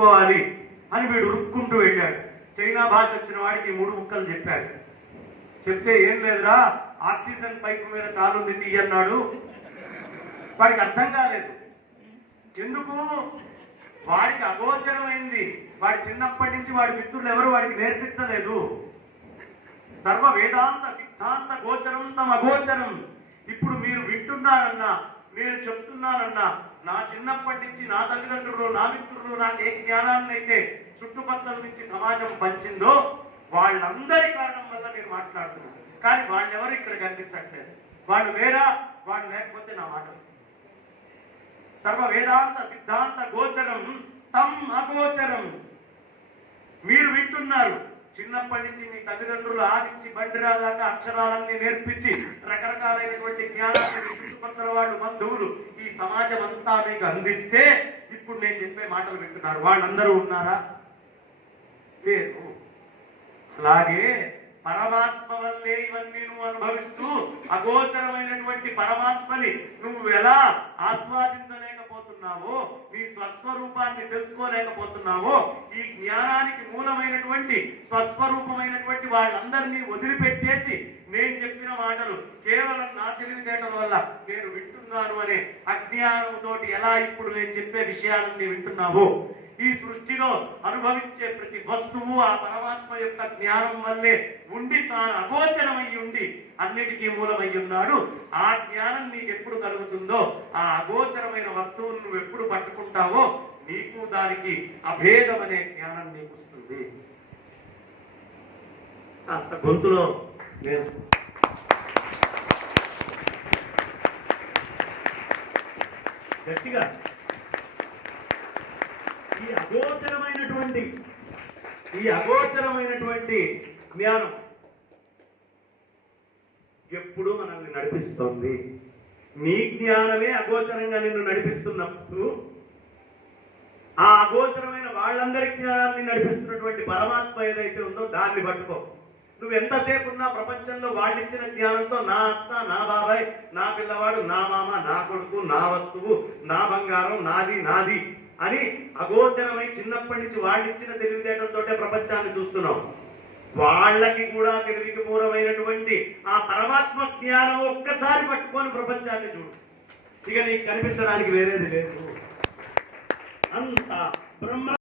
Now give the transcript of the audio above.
తెలుసుకోవాలి అని వీడు ఉరుక్కుంటూ వెళ్ళాడు. చైనా భాష వచ్చిన వాడికి 3 ముక్కలు చెప్పాడు. చెప్తే ఏం లేదురా, ఆక్సిజన్ పైపు మీద కాలుంది తీయన్నాడు. వాడికి అర్థం కాలేదు. ఎందుకు? వాడికి అగోచరమైంది. వాడి చిన్నప్పటి నుంచి వాడి మిత్రులు ఎవరు వాడికి నేర్పించలేదు. సర్వ వేదాంత సిద్ధాంత గోచరం తమ అగోచరం. ఇప్పుడు మీరు వింటున్నారన్నా, నేను చెప్తున్నానన్నా, నా చిన్నప్పటి నుంచి నా తల్లిదండ్రులు, నా మిత్రులు నాకు ఏ జ్ఞానాన్ని అయితే చుట్టుపక్కల నుంచి సమాజం పంచిందో వాళ్ళందరి కారణం వల్ల నేను మాట్లాడుతున్నాను. కానీ వాళ్ళెవరు ఇక్కడ కనిపించట్లేదు. వాళ్ళు వేరా, వాళ్ళు లేకపోతే నా మాట. సర్వ వేదాంత సిద్ధాంత గోచరం తం అగోచరం. మీరు వింటున్నారు. చిన్నప్పటి నుంచి మీ తల్లిదండ్రులు ఆదించి బండిరాదాకా అక్షరాలన్నీ నేర్పించి రకరకాలైనటువంటి జ్ఞానాన్ని చుట్టుపక్కల వాళ్ళు, బంధువులు, ఈ సమాజం అంతా మీకు అందిస్తే ఇప్పుడు నేను చెప్పే మాటలు వింటున్నారు. వాళ్ళందరూ ఉన్నారా? లేదు. అలాగే పరమాత్మ వల్లే ఇవన్నీ నువ్వు అనుభవిస్తూ అగోచరమైనటువంటి పరమాత్మని నువ్వు ఎలా ఆస్వాదించలేకపోతున్నావో, నీ స్వస్వరూపాన్ని తెలుసుకోలేకపోతున్నావో, ఈ జ్ఞానానికి మూలమైనటువంటి స్వస్వరూపమైనటువంటి వాళ్ళందరినీ వదిలిపెట్టేసి నేను చెప్పిన మాటలు కేవలం నా తెలివితేటల వల్ల నేను వింటున్నాను అనే అజ్ఞానంతో ఎలా ఇప్పుడు నేను చెప్పే విషయాలన్నీ వింటున్నావో, ఈ సృష్టిలో అనుభవించే ప్రతి వస్తువు ఆ పరమాత్మ యొక్క జ్ఞానం వల్లే ఉండి తాను అగోచరమై ఉండి అన్నిటికీ మూలమై ఉన్నాడు. ఆ జ్ఞానం నీకు ఎప్పుడు కలుగుతుందో, ఆ అగోచరమైన వస్తువును నువ్వు ఎప్పుడు పట్టుకుంటావో నీకు దానికి అభేదం అనే జ్ఞానం నీకు వస్తుంది. కాస్త గొంతులో నేను గట్టిగా ఈ అగోచరమైనటువంటి జ్ఞానం ఎప్పుడు మనల్ని నడిపిస్తుంది. నీ జ్ఞానమే అగోచరంగా నిన్ను నడిపిస్తున్నప్పుడు ఆ అగోచరమైన వాళ్ళందరి జ్ఞానాన్ని నడిపిస్తున్నటువంటి పరమాత్మ ఏదైతే ఉందో దాన్ని పట్టుకో. నువ్వు ఎంతసేపు ఉన్నా ప్రపంచంలో వాళ్ళు ఇచ్చిన జ్ఞానంతో నా అత్త, నా బాబాయ్, నా పిల్లవాడు, నా మామ, నా కొడుకు, నా వస్తువు, నా బంగారం, నాది నాది అని అగోచరమై చిన్నప్పటి నుంచి వాళ్ళు ఇచ్చిన తెలివితేటలతోటే ప్రపంచాన్ని చూస్తున్నాం. వాళ్ళకి కూడా తెలివికి మూలమైనటువంటి ఆ పరమాత్మ జ్ఞానం ఒక్కసారి పట్టుకొని ప్రపంచాన్ని చూడు. ఇక నీకు కనిపించడానికి వేరేది లేదు. అంత బ్రహ్మ